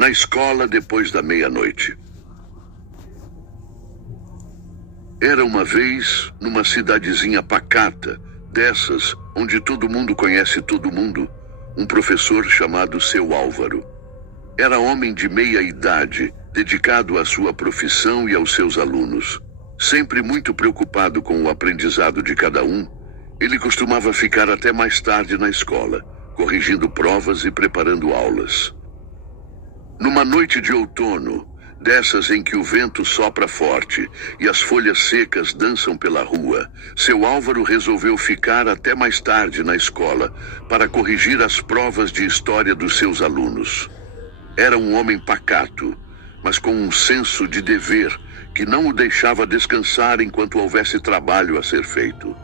Na escola depois da meia-noite. Era uma vez, numa cidadezinha pacata, dessas onde todo mundo conhece todo mundo, um professor chamado Seu Álvaro. Era homem de meia idade, dedicado à sua profissão e aos seus alunos. Sempre muito preocupado com o aprendizado de cada um, ele costumava ficar até mais tarde na escola, corrigindo provas e preparando aulas. Numa noite de outono, dessas em que o vento sopra forte e as folhas secas dançam pela rua, Seu Álvaro resolveu ficar até mais tarde na escola para corrigir as provas de história dos seus alunos. Era um homem pacato, mas com um senso de dever que não o deixava descansar enquanto houvesse trabalho a ser feito.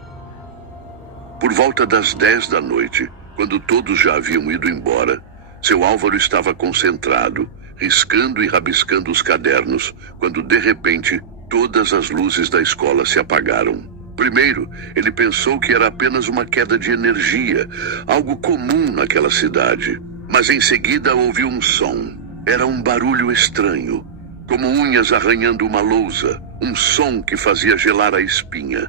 Por volta das 10 da noite, quando todos já haviam ido embora, Seu Álvaro estava concentrado, riscando e rabiscando os cadernos, quando de repente todas as luzes da escola se apagaram. Primeiro, ele pensou que era apenas uma queda de energia, algo comum naquela cidade. Mas em seguida ouviu um som. Era um barulho estranho, como unhas arranhando uma lousa, um som que fazia gelar a espinha.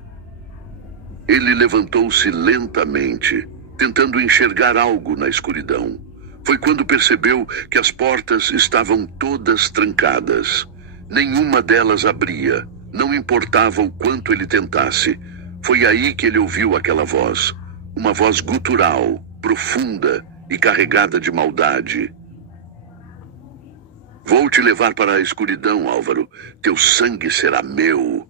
Ele levantou-se lentamente, tentando enxergar algo na escuridão. Foi quando percebeu que as portas estavam todas trancadas. Nenhuma delas abria, não importava o quanto ele tentasse. Foi aí que ele ouviu aquela voz, uma voz gutural, profunda e carregada de maldade. Vou te levar para a escuridão, Álvaro. Teu sangue será meu.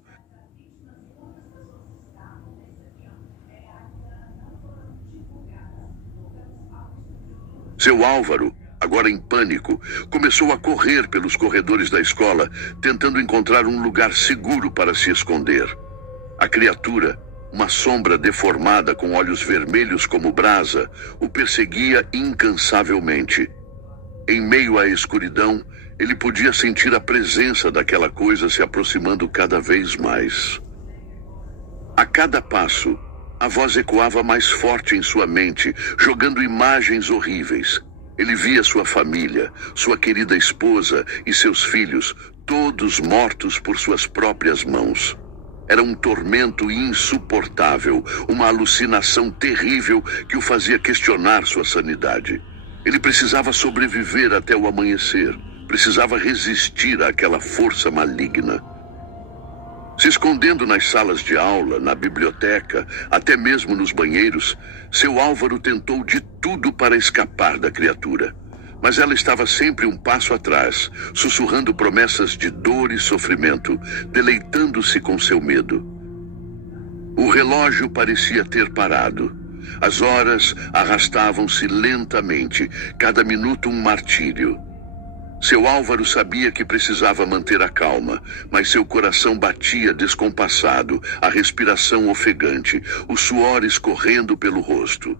Seu Álvaro, agora em pânico, começou a correr pelos corredores da escola, tentando encontrar um lugar seguro para se esconder. A criatura, uma sombra deformada com olhos vermelhos como brasa, o perseguia incansavelmente. Em meio à escuridão, ele podia sentir a presença daquela coisa se aproximando cada vez mais. A cada passo, a voz ecoava mais forte em sua mente, jogando imagens horríveis. Ele via sua família, sua querida esposa e seus filhos, todos mortos por suas próprias mãos. Era um tormento insuportável, uma alucinação terrível que o fazia questionar sua sanidade. Ele precisava sobreviver até o amanhecer, precisava resistir àquela força maligna. Se escondendo nas salas de aula, na biblioteca, até mesmo nos banheiros, Seu Álvaro tentou de tudo para escapar da criatura. Mas ela estava sempre um passo atrás, sussurrando promessas de dor e sofrimento, deleitando-se com seu medo. O relógio parecia ter parado. As horas arrastavam-se lentamente, cada minuto um martírio. Seu Álvaro sabia que precisava manter a calma, mas seu coração batia descompassado, a respiração ofegante, o suor escorrendo pelo rosto.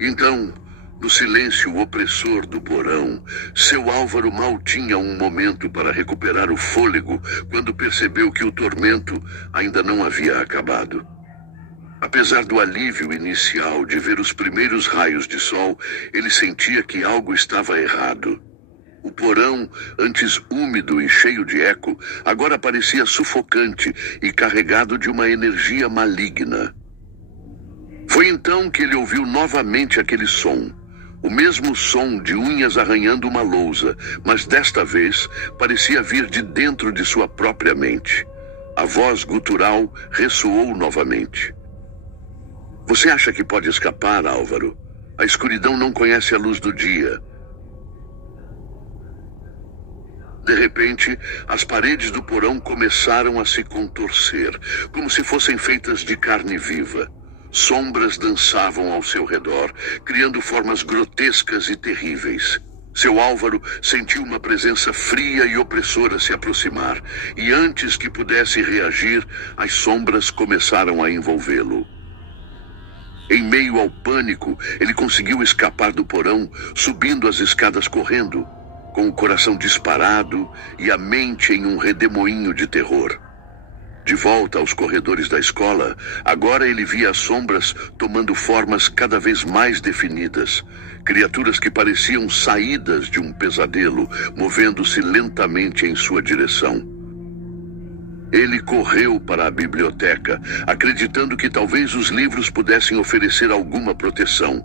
Então, no silêncio opressor do porão, Seu Álvaro mal tinha um momento para recuperar o fôlego quando percebeu que o tormento ainda não havia acabado. Apesar do alívio inicial de ver os primeiros raios de sol, ele sentia que algo estava errado. O porão, antes úmido e cheio de eco, agora parecia sufocante e carregado de uma energia maligna. Foi então que ele ouviu novamente aquele som. O mesmo som de unhas arranhando uma lousa, mas desta vez parecia vir de dentro de sua própria mente. A voz gutural ressoou novamente. Você acha que pode escapar, Álvaro? A escuridão não conhece a luz do dia. De repente, as paredes do porão começaram a se contorcer, como se fossem feitas de carne viva. Sombras dançavam ao seu redor, criando formas grotescas e terríveis. Seu Álvaro sentiu uma presença fria e opressora se aproximar, e antes que pudesse reagir, as sombras começaram a envolvê-lo. Em meio ao pânico, ele conseguiu escapar do porão, subindo as escadas correndo, com o coração disparado e a mente em um redemoinho de terror. De volta aos corredores da escola, agora ele via as sombras tomando formas cada vez mais definidas. Criaturas que pareciam saídas de um pesadelo, movendo-se lentamente em sua direção. Ele correu para a biblioteca, acreditando que talvez os livros pudessem oferecer alguma proteção.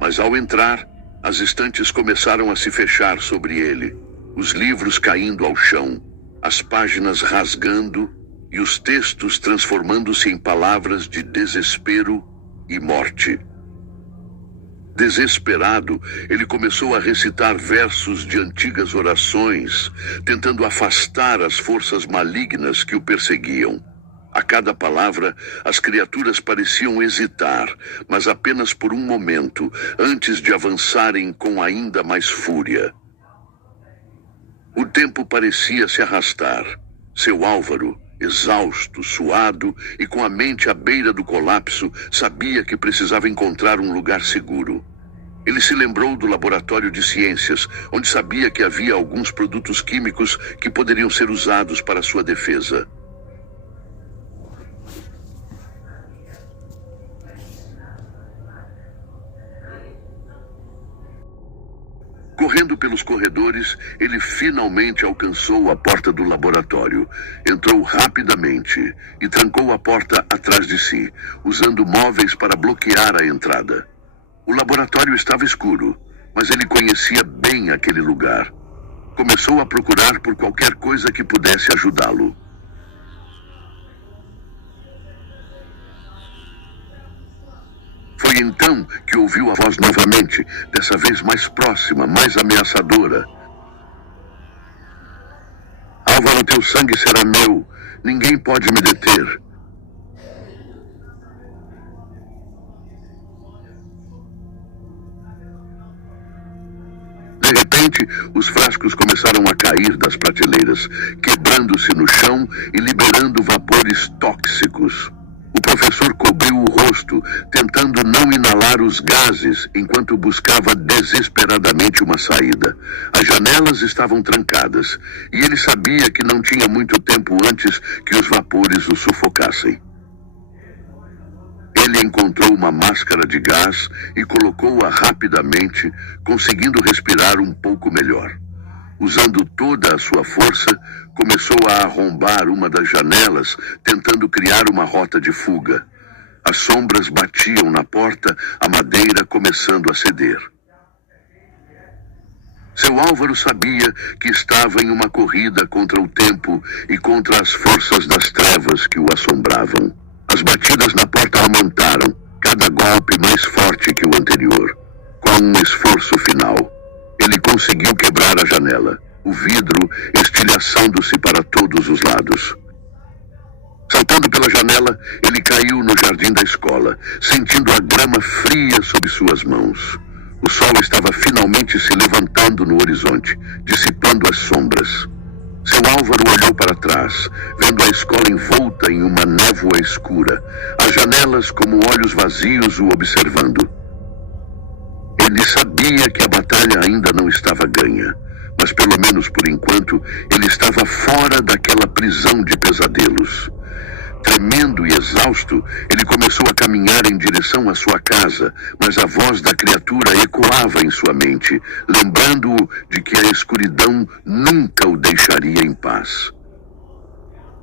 Mas ao entrar, as estantes começaram a se fechar sobre ele, os livros caindo ao chão, as páginas rasgando e os textos transformando-se em palavras de desespero e morte. Desesperado, ele começou a recitar versos de antigas orações, tentando afastar as forças malignas que o perseguiam. A cada palavra, as criaturas pareciam hesitar, mas apenas por um momento, antes de avançarem com ainda mais fúria. O tempo parecia se arrastar. Seu Álvaro, exausto, suado e com a mente à beira do colapso, sabia que precisava encontrar um lugar seguro. Ele se lembrou do laboratório de ciências, onde sabia que havia alguns produtos químicos que poderiam ser usados para sua defesa. Correndo pelos corredores, ele finalmente alcançou a porta do laboratório. Entrou rapidamente e trancou a porta atrás de si, usando móveis para bloquear a entrada. O laboratório estava escuro, mas ele conhecia bem aquele lugar. Começou a procurar por qualquer coisa que pudesse ajudá-lo. Foi então que ouviu a voz novamente, dessa vez mais próxima, mais ameaçadora. Álvaro, teu sangue será meu. Ninguém pode me deter. De repente, os frascos começaram a cair das prateleiras, quebrando-se no chão e liberando vapores tóxicos. O professor cobriu o rosto, tentando não inalar os gases, enquanto buscava desesperadamente uma saída. As janelas estavam trancadas, e ele sabia que não tinha muito tempo antes que os vapores o sufocassem. Ele encontrou uma máscara de gás e colocou-a rapidamente, conseguindo respirar um pouco melhor. Usando toda a sua força, começou a arrombar uma das janelas, tentando criar uma rota de fuga. As sombras batiam na porta, a madeira começando a ceder. Seu Álvaro sabia que estava em uma corrida contra o tempo e contra as forças das trevas que o assombravam. As batidas na porta aumentaram, cada golpe mais forte que o anterior. Com um esforço final, ele conseguiu quebrar a janela, o vidro estilhaçando-se para todos os lados. Saltando pela janela, ele caiu no jardim da escola, sentindo a grama fria sob suas mãos. O sol estava finalmente se levantando no horizonte, dissipando as sombras. Seu Álvaro olhou para trás, vendo a escola envolta em uma névoa escura, as janelas como olhos vazios o observando. Ele sabia que a batalha ainda não estava ganha, mas pelo menos por enquanto ele estava fora daquela prisão de pesadelos. Tremendo e exausto, ele começou a caminhar em direção à sua casa, mas a voz da criatura ecoava em sua mente, lembrando-o de que a escuridão nunca o deixaria em paz.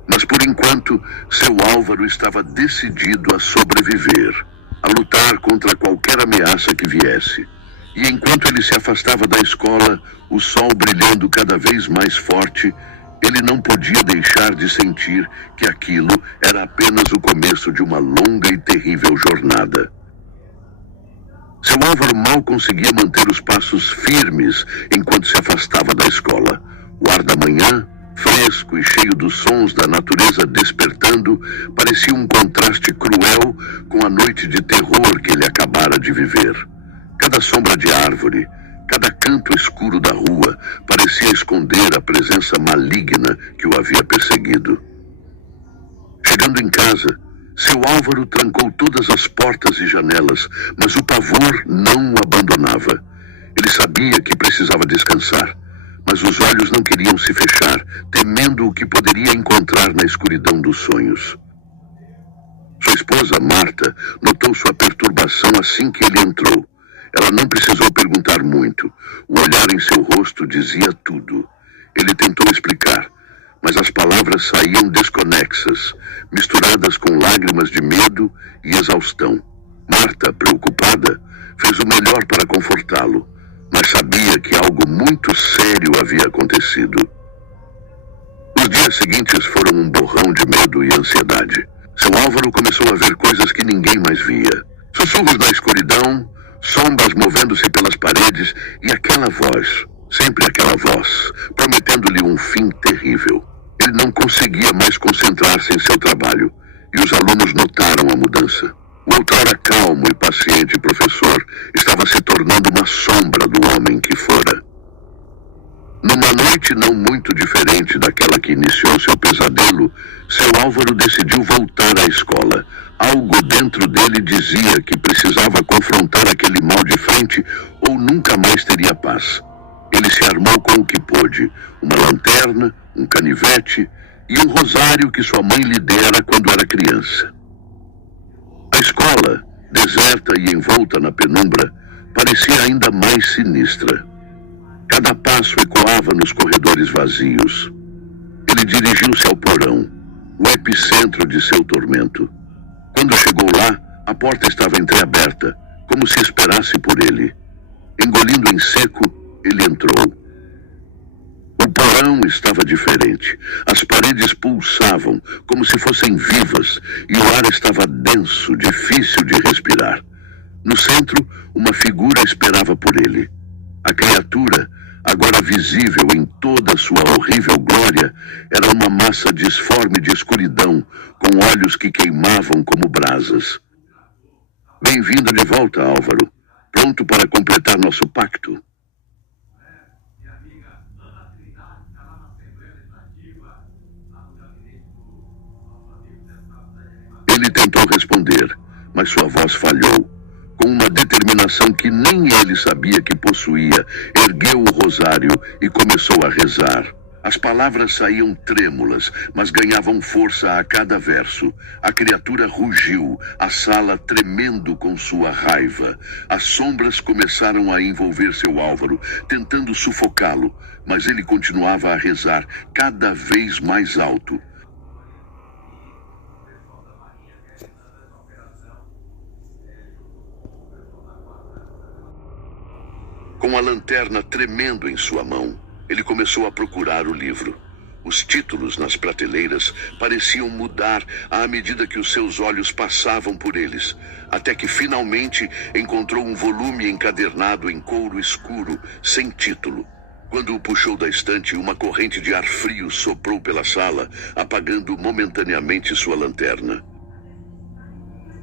Mas por enquanto, seu Álvaro estava decidido a sobreviver, a lutar contra qualquer ameaça que viesse. E enquanto ele se afastava da escola, o sol brilhando cada vez mais forte, ele não podia deixar de sentir que aquilo era apenas o começo de uma longa e terrível jornada. Seu Álvaro mal conseguia manter os passos firmes enquanto se afastava da escola. O ar da manhã, fresco e cheio dos sons da natureza despertando, parecia um contraste cruel com a noite de terror que ele acabara de viver. Cada sombra de árvore, cada canto escuro da rua parecia esconder a presença maligna que o havia perseguido. Chegando em casa, seu Álvaro trancou todas as portas e janelas, mas o pavor não o abandonava. Ele sabia que precisava descansar, mas os olhos não queriam se fechar, temendo o que poderia encontrar na escuridão dos sonhos. Sua esposa, Marta, notou sua perturbação assim que ele entrou. Ela não precisou perguntar muito. O olhar em seu rosto dizia tudo. Ele tentou explicar, mas as palavras saíam desconexas, misturadas com lágrimas de medo e exaustão. Marta, preocupada, fez o melhor para confortá-lo, mas sabia que algo muito sério havia acontecido. Os dias seguintes foram um borrão de medo e ansiedade. Seu Álvaro começou a ver coisas que ninguém mais via. Sussurros na escuridão, sombras movendo-se pelas paredes e aquela voz, sempre aquela voz, prometendo-lhe um fim terrível. Ele não conseguia mais concentrar-se em seu trabalho e os alunos notaram a mudança. O outrora calmo e paciente professor estava se tornando uma sombra do homem que fora. Numa noite não muito diferente daquela que iniciou seu pesadelo, seu Álvaro decidiu voltar à escola. Algo dentro dele dizia que precisava confrontar aquele mal de frente ou nunca mais teria paz. Ele se armou com o que pôde, uma lanterna, um canivete e um rosário que sua mãe lhe dera quando era criança. A escola, deserta e envolta na penumbra, parecia ainda mais sinistra. Cada passo ecoava nos corredores vazios. Ele dirigiu-se ao porão, o epicentro de seu tormento. Quando chegou lá, a porta estava entreaberta, como se esperasse por ele. Engolindo em seco, ele entrou. O porão estava diferente. As paredes pulsavam, como se fossem vivas, e o ar estava denso, difícil de respirar. No centro, uma figura esperava por ele. A criatura, agora visível em toda a sua horrível glória, era uma massa disforme de escuridão, com olhos que queimavam como brasas. Bem-vindo de volta, Álvaro. Pronto para completar nosso pacto? Ele tentou responder, mas sua voz falhou. Com uma determinação que nem ele sabia que possuía, ergueu o rosário e começou a rezar. As palavras saíam trêmulas, mas ganhavam força a cada verso. A criatura rugiu, a sala tremendo com sua raiva. As sombras começaram a envolver seu Álvaro, tentando sufocá-lo, mas ele continuava a rezar cada vez mais alto. Com a lanterna tremendo em sua mão, ele começou a procurar o livro. Os títulos nas prateleiras pareciam mudar à medida que os seus olhos passavam por eles, até que finalmente encontrou um volume encadernado em couro escuro, sem título. Quando o puxou da estante, uma corrente de ar frio soprou pela sala, apagando momentaneamente sua lanterna.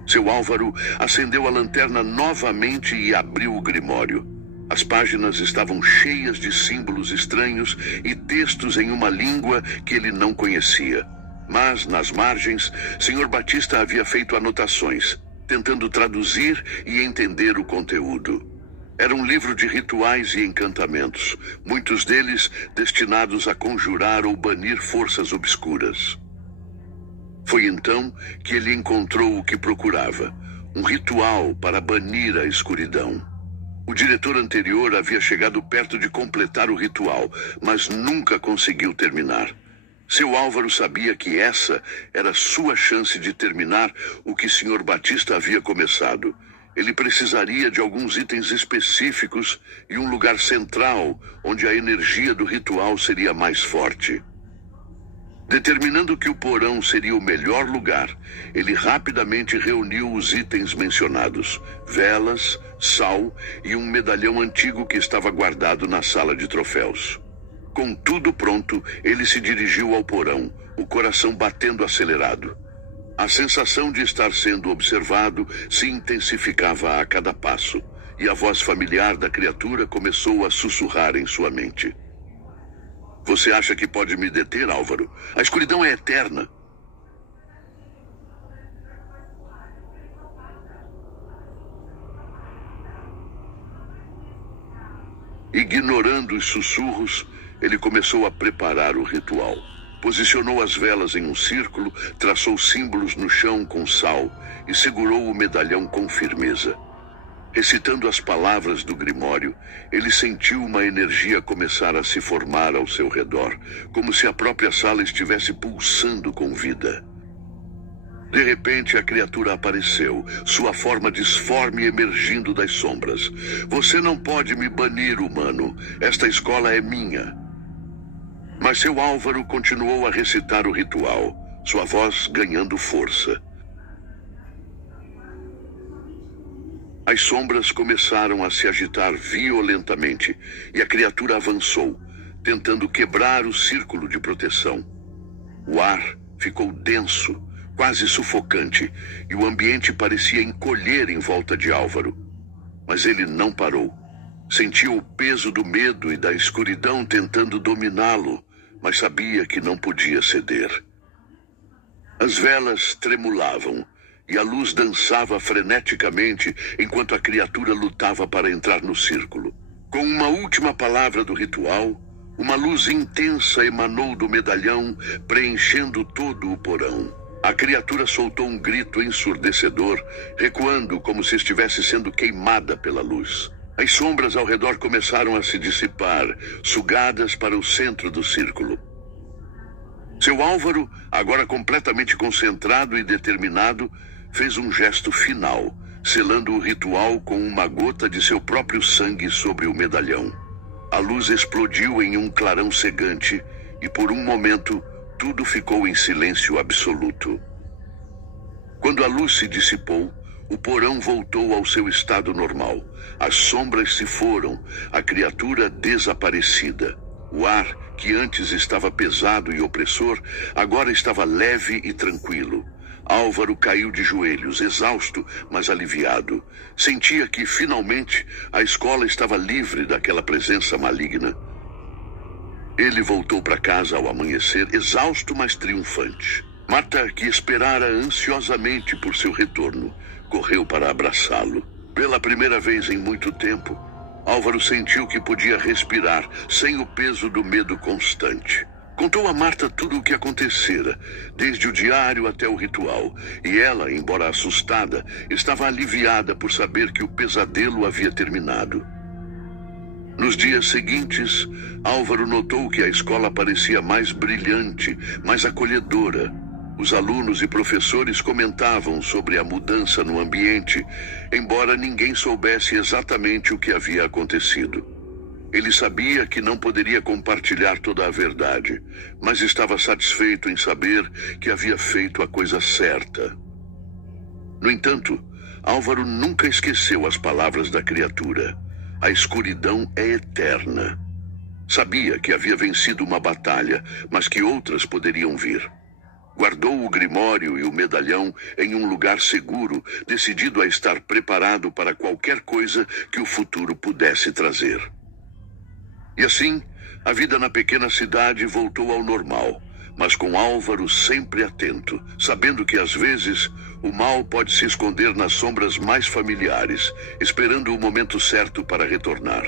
Seu Álvaro acendeu a lanterna novamente e abriu o grimório. As páginas estavam cheias de símbolos estranhos e textos em uma língua que ele não conhecia. Mas, nas margens, Sr. Batista havia feito anotações, tentando traduzir e entender o conteúdo. Era um livro de rituais e encantamentos, muitos deles destinados a conjurar ou banir forças obscuras. Foi então que ele encontrou o que procurava, um ritual para banir a escuridão. O diretor anterior havia chegado perto de completar o ritual, mas nunca conseguiu terminar. Seu Álvaro sabia que essa era sua chance de terminar o que Sr. Batista havia começado. Ele precisaria de alguns itens específicos e um lugar central onde a energia do ritual seria mais forte. Determinando que o porão seria o melhor lugar, ele rapidamente reuniu os itens mencionados: velas, sal e um medalhão antigo que estava guardado na sala de troféus. Com tudo pronto, ele se dirigiu ao porão, o coração batendo acelerado. A sensação de estar sendo observado se intensificava a cada passo, e a voz familiar da criatura começou a sussurrar em sua mente. Você acha que pode me deter, Álvaro? A escuridão é eterna. Ignorando os sussurros, ele começou a preparar o ritual. Posicionou as velas em um círculo, traçou símbolos no chão com sal e segurou o medalhão com firmeza. Recitando as palavras do Grimório, ele sentiu uma energia começar a se formar ao seu redor, como se a própria sala estivesse pulsando com vida. De repente, a criatura apareceu, sua forma disforme emergindo das sombras. Você não pode me banir, humano. Esta escola é minha. Mas seu Álvaro continuou a recitar o ritual, sua voz ganhando força. As sombras começaram a se agitar violentamente e a criatura avançou, tentando quebrar o círculo de proteção. O ar ficou denso, quase sufocante, e o ambiente parecia encolher em volta de Álvaro. Mas ele não parou. Sentia o peso do medo e da escuridão tentando dominá-lo, mas sabia que não podia ceder. As velas tremulavam e a luz dançava freneticamente enquanto a criatura lutava para entrar no círculo. Com uma última palavra do ritual, uma luz intensa emanou do medalhão, preenchendo todo o porão. A criatura soltou um grito ensurdecedor, recuando como se estivesse sendo queimada pela luz. As sombras ao redor começaram a se dissipar, sugadas para o centro do círculo. Seu Álvaro, agora completamente concentrado e determinado, fez um gesto final, selando o ritual com uma gota de seu próprio sangue sobre o medalhão. A luz explodiu em um clarão cegante e, por um momento, tudo ficou em silêncio absoluto. Quando a luz se dissipou, o porão voltou ao seu estado normal. As sombras se foram, a criatura desaparecida. O ar, que antes estava pesado e opressor, agora estava leve e tranquilo. Álvaro caiu de joelhos, exausto, mas aliviado. Sentia que, finalmente, a escola estava livre daquela presença maligna. Ele voltou para casa ao amanhecer, exausto, mas triunfante. Marta, que esperara ansiosamente por seu retorno, correu para abraçá-lo. Pela primeira vez em muito tempo, Álvaro sentiu que podia respirar, sem o peso do medo constante. Contou a Marta tudo o que acontecera, desde o diário até o ritual, e ela, embora assustada, estava aliviada por saber que o pesadelo havia terminado. Nos dias seguintes, Álvaro notou que a escola parecia mais brilhante, mais acolhedora. Os alunos e professores comentavam sobre a mudança no ambiente, embora ninguém soubesse exatamente o que havia acontecido. Ele sabia que não poderia compartilhar toda a verdade, mas estava satisfeito em saber que havia feito a coisa certa. No entanto, Álvaro nunca esqueceu as palavras da criatura. A escuridão é eterna. Sabia que havia vencido uma batalha, mas que outras poderiam vir. Guardou o Grimório e o medalhão em um lugar seguro, decidido a estar preparado para qualquer coisa que o futuro pudesse trazer. E assim, a vida na pequena cidade voltou ao normal, mas com Álvaro sempre atento, sabendo que às vezes o mal pode se esconder nas sombras mais familiares, esperando o momento certo para retornar.